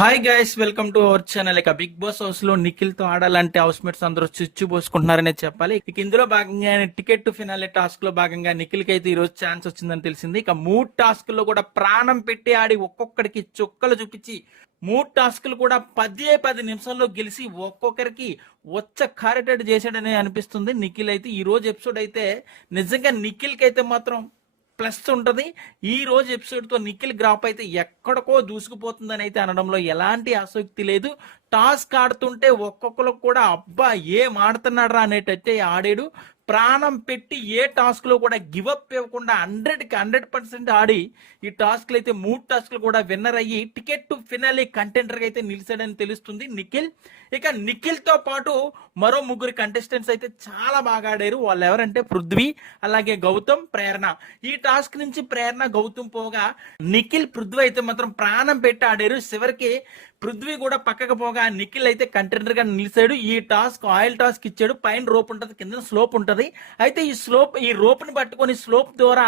Hi guys, welcome to our channel. ఇక big boss house లో నిఖిల్ తో ఆడాలంటే హౌస్ మేట్స్ అందరూ చిచ్చు పోసుకుంటున్నారనే చెప్పాలి. ఇక ఇందులో భాగంగా టికెట్ టు ఫినాలే టాస్క్ లో భాగంగా నిఖిల్ కి అయితే ఈ రోజు ఛాన్స్ వచ్చిందని తెలిసింది. ఇక 3 టాస్క్ లో కూడా ప్రాణం పెట్టి ఆడి ఒక్కొక్కడికి చుక్కలు చూపించి 3 టాస్కులు కూడా 10 నిమిషాల్లో గెలిచి ఒక్కొక్కరికి వచ్చ కారేటట్టు చేశాడని అనిపిస్తుంది. నిఖిల్ అయితే ఈ రోజు ఎపిసోడ్ అయితే నిజంగా నిఖిల్ కి అయితే మాత్రం ప్లస్ ఉంటది. ఈ రోజు ఎపిసోడ్ తో నిఖిల్ గ్రాఫ్ అయితే ఎక్కడికో దూసుకుపోతుందని అయితే అనడంలో ఎలాంటి ఆసక్తి లేదు. టాస్క్ ఆడుతుంటే ఒక్కొక్కరు కూడా అబ్బా ఏం ఆడుతున్నాడు రా అనేటట్టే ఆడాడు. ప్రాణం పెట్టి ఏ టాస్క్ లో కూడా గివప్ ఇవ్వకుండా 100% ఆడి ఈ టాస్క్లు అయితే 3 టాస్క్లు కూడా విన్నర్ అయ్యి టికెట్ టు ఫినాలే కంటెండర్ గా అయితే నిలిచాడని తెలుస్తుంది నిఖిల్. ఇక నిఖిల్ తో పాటు మరో 3 కంటెస్టెంట్స్ అయితే చాలా బాగా ఆడారు. వాళ్ళు ఎవరంటే పృథ్వీ, అలాగే గౌతమ్, ప్రేరణ. ఈ టాస్క్ నుంచి ప్రేరణ, గౌతమ్ పోగా నిఖిల్, పృథ్వీ అయితే మాత్రం ప్రాణం పెట్టి ఆడారు. చివరికి పృథ్వీ కూడా పక్కకు పోగా నిఖిల్ అయితే కంటెండర్ గా నిలిచాడు. ఈ టాస్క్ ఆయిల్ టాస్క్ ఇచ్చాడు. పైన రోప్ ఉంటది, కింద స్లోప్ ఉంటది. అయితే ఈ రోప్ ని పట్టుకొని స్లోప్ ద్వారా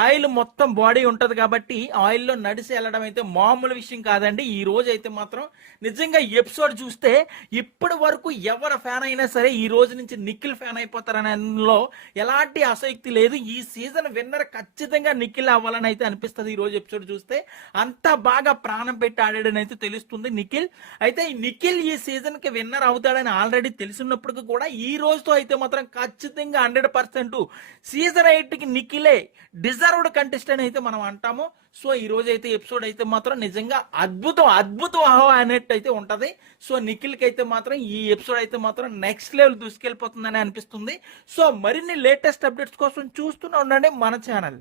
ఆయిల్ మొత్తం బాడీ ఉంటది కాబట్టి ఆయిల్ లో నడిచి వెళ్ళడం అయితే మామూలు విషయం కాదండి. ఈ రోజు అయితే మాత్రం నిజంగా ఎపిసోడ్ చూస్తే ఇప్పటి వరకు ఎవరి ఫ్యాన్ అయినా సరే ఈ రోజు నుంచి నిఖిల్ ఫ్యాన్ అయిపోతారనలో ఎలాంటి ఆసక్తి లేదు. ఈ సీజన్ విన్నర్ ఖచ్చితంగా నిఖిల్ అవ్వాలని అయితే అనిపిస్తుంది. ఈ రోజు ఎపిసోడ్ చూస్తే అంత బాగా ప్రాణం పెట్టి ఆడాడని అయితే తెలుస్తుంది నిఖిల్. అయితే ఈ నిఖిల్ ఈ సీజన్ కి విన్నర్ అవుతాడని ఆల్రెడీ తెలిసినప్పటికీ కూడా ఈ రోజుతో అయితే మాత్రం ఖచ్చితంగా 100% సీజన్ 8 కి నిఖిలే డిజర్వ్డ్ కంటెస్టెంట్ అయితే మనం అంటాము. సో ఈ రోజు అయితే ఎపిసోడ్ అయితే మాత్రం నిజంగా అద్భుతం అనేట్టు అయితే ఉంటది. సో నిఖిల్ కి అయితే మాత్రం ఈ ఎపిసోడ్ అయితే మాత్రం నెక్స్ట్ లెవెల్ దూసుకెళ్ళిపోతుందని అనిపిస్తుంది. సో మరిన్ని లేటెస్ట్ అప్డేట్స్ కోసం చూస్తూనే ఉండండి మన ఛానల్.